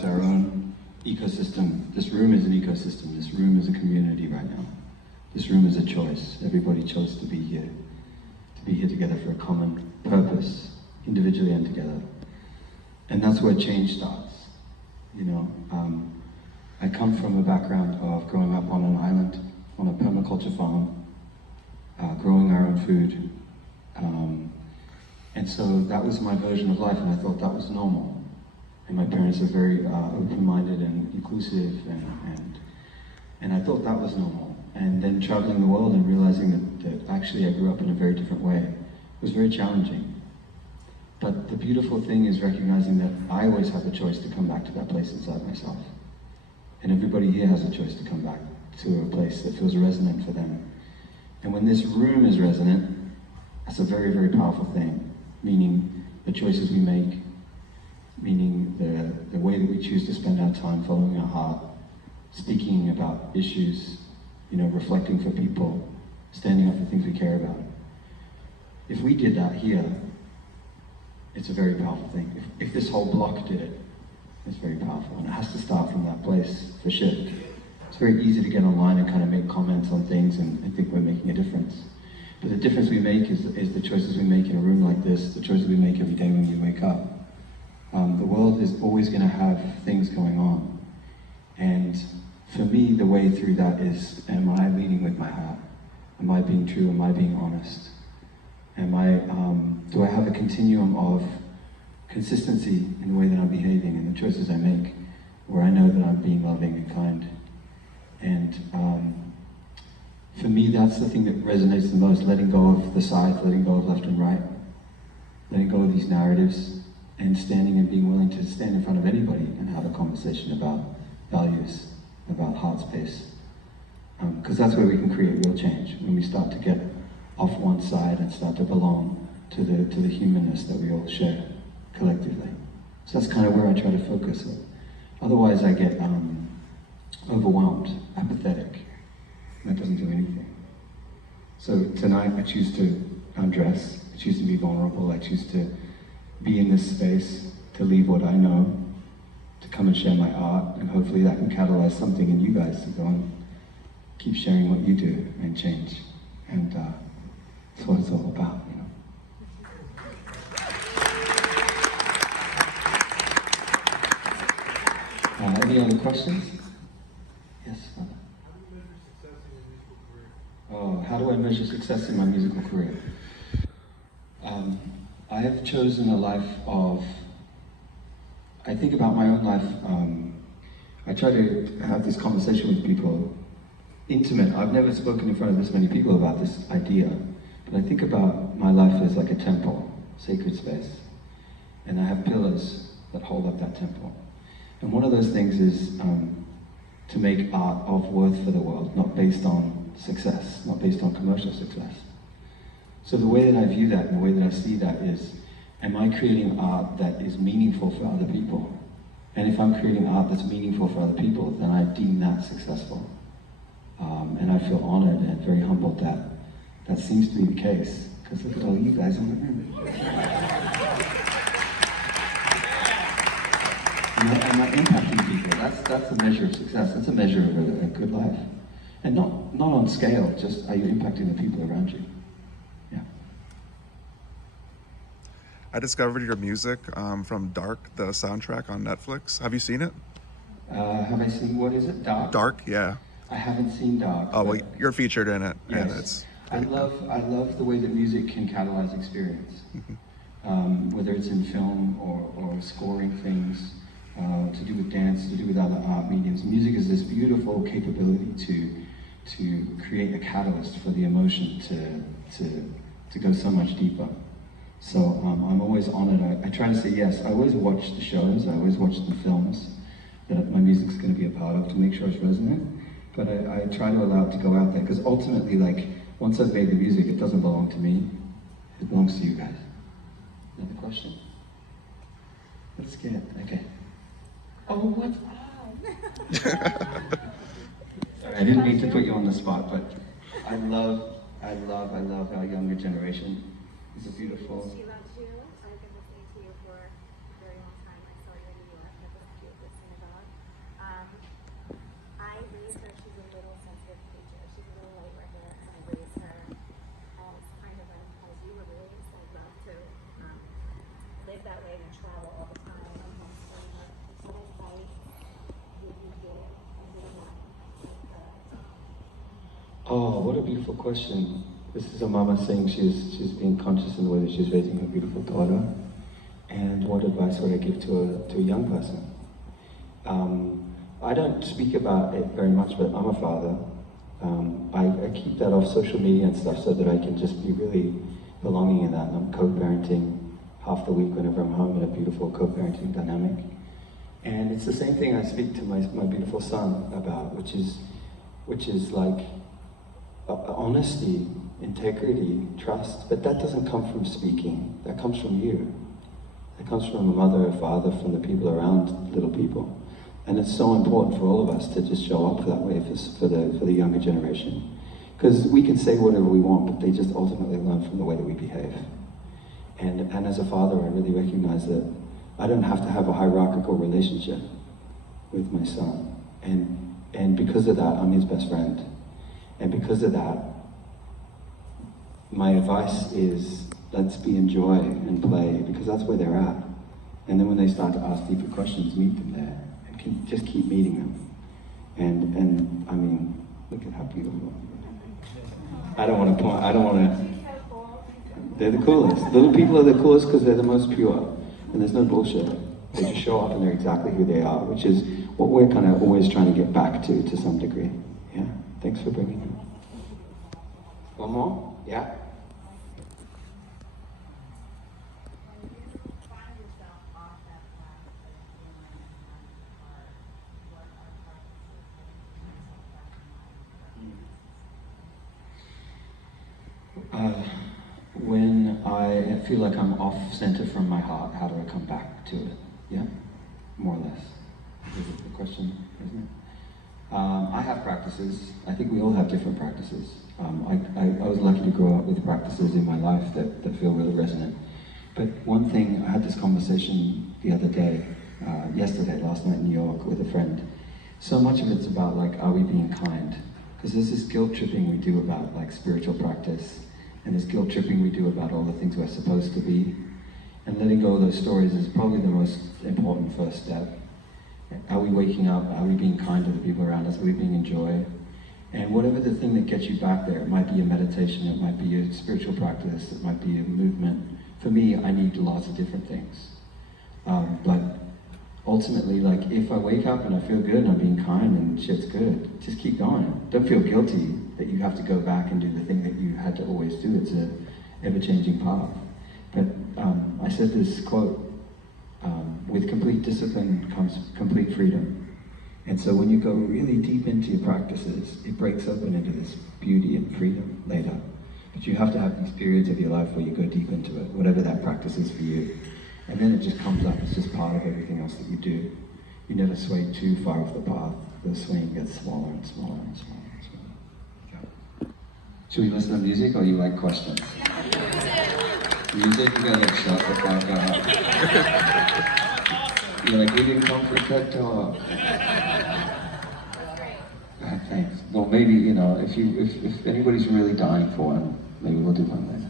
as our own ecosystem. This room is an ecosystem. This room is a community right now. This room is a choice. Everybody chose to be here together for a common purpose, individually and together. And that's where change starts. You know, I come from a background of growing up on an island, on a permaculture farm, growing our own food. And so that was my version of life, and I thought that was normal. And my parents are very open-minded and inclusive, and I thought that was normal. And then traveling the world and realizing that actually I grew up in a very different way was very challenging. But the beautiful thing is recognizing that I always have the choice to come back to that place inside myself. And everybody here has a choice to come back to a place that feels resonant for them. And when this room is resonant, that's a very, very powerful thing. Meaning the choices we make, meaning the way that we choose to spend our time following our heart, speaking about issues, you know, reflecting for people, standing up for things we care about. If we did that here, it's a very powerful thing. If this whole block did it, it's very powerful. And it has to start from that place for shift. It's very easy to get online and kind of make comments on things and think we're making a difference. But the difference we make is the choices we make in a room like this, the choices we make every day when we wake up. The world is always going to have things going on. And for me, the way through that is, am I leading with my heart? Am I being true? Am I being honest? Do I have a continuum of consistency in the way that I'm behaving and the choices I make, where I know that I'm being loving and kind? And for me, that's the thing that resonates the most, letting go of the sides, letting go of left and right, letting go of these narratives, and standing and being willing to stand in front of anybody and have a conversation about values, about heart space. Because that's where we can create real change, when we start to get off one side and start to belong to the humanness that we all share collectively. So that's kind of where I try to focus it. Otherwise I get overwhelmed, apathetic. That doesn't do anything. So tonight I choose to undress, I choose to be vulnerable, I choose to be in this space, to leave what I know, to come and share my art, and hopefully that can catalyze something in you guys to go and keep sharing what you do and change. And that's what it's all about, you know. Any other questions? Yes, Father. How do I measure success in my musical career? I have chosen a life of, I think about my own life, I try to have this conversation with people, intimate. I've never spoken in front of this many people about this idea, but I think about my life as like a temple, sacred space. And I have pillars that hold up that temple. And one of those things is to make art of worth for the world, not based on success, not based on commercial success. So the way that I view that and the way that I see that is, am I creating art that is meaningful for other people? And if I'm creating art that's meaningful for other people, then I deem that successful. And I feel honored and very humbled that that seems to be the case, because look at all you guys in the room. Am I impacting people? That's a measure of success. That's a measure of a good life. And not on scale, just are you impacting the people around you? Yeah. I discovered your music from Dark, the soundtrack on Netflix. Have you seen it? Have I seen, what is it, Dark? Dark, yeah. I haven't seen Dark. Oh, well, you're featured in it. Yes. And it's I love the way that music can catalyze experience. Whether it's in film or scoring things, to do with dance, to do with other art mediums. Music is this beautiful capability to create a catalyst for the emotion to go so much deeper. So I'm always honored. I try to say yes. I always watch the shows, I always watch the films that my music's going to be a part of to make sure it's resonant. But I try to allow it to go out there, because ultimately, like, once I've made the music, it doesn't belong to me. It belongs to you guys. Another question? Let's get it. Okay. Oh, what's up? Sorry, I didn't mean to put you on the spot, but I love our younger generation. It's a beautiful. She loves you. I've been listening to you for a very long time. I saw you in New York. I listened to you listening Oh, what a beautiful question. This is a mama saying she's being conscious in the way that she's raising her beautiful daughter. And what advice would I give to a young person? I don't speak about it very much, but I'm a father. I keep that off social media and stuff so that I can just be really belonging in that. And I'm co-parenting half the week whenever I'm home in a beautiful co-parenting dynamic. And it's the same thing I speak to my beautiful son about, which is like honesty, integrity, trust. But that doesn't come from speaking. That comes from you. That comes from a mother, a father, from the people around little people. And it's so important for all of us to just show up that way for the younger generation. Because we can say whatever we want, but they just ultimately learn from the way that we behave. And as a father, I really recognize that I don't have to have a hierarchical relationship with my son. And because of that, I'm his best friend. And because of that, my advice is, let's be in joy and play, because that's where they're at. And then when they start to ask deeper questions, meet them there. And just keep meeting them. And I mean, look at how beautiful. I don't want to, they're the coolest. Little people are the coolest because they're the most pure. And there's no bullshit. They just show up and they're exactly who they are, which is what we're kind of always trying to get back to some degree. Yeah, thanks for bringing it. One more? Yeah? When I feel like I'm off center from my heart, how do I come back to it? Yeah? More or less. Is it the question, isn't it? I have practices. I think we all have different practices. I was lucky to grow up with practices in my life that feel really resonant. But one thing, I had this conversation the other day, last night in New York with a friend. So much of it's about like, are we being kind? Because there's this guilt tripping we do about like spiritual practice, and this guilt tripping we do about all the things we're supposed to be. And letting go of those stories is probably the most important first step. Are we waking up? Are we being kind to the people around us? Are we being in joy? And whatever the thing that gets you back there, it might be a meditation, it might be a spiritual practice, it might be a movement. For me, I need lots of different things. But ultimately, like, if I wake up and I feel good and I'm being kind and shit's good, just keep going. Don't feel guilty that you have to go back and do the thing that you had to always do. It's an ever-changing path. But I said this quote, with complete discipline comes complete freedom. And so when you go really deep into your practices, it breaks open into this beauty and freedom later. But you have to have these periods of your life where you go deep into it, whatever that practice is for you. And then it just comes up, it's just part of everything else that you do. You never sway too far off the path. The swing gets smaller and smaller and smaller and smaller. Yeah. Should we listen to music or you like questions? Music, you gotta shut the fuck up. You're like, we didn't come for TED Talk. Thanks. Well, maybe, you know, if anybody's really dying for one, maybe we'll do one later.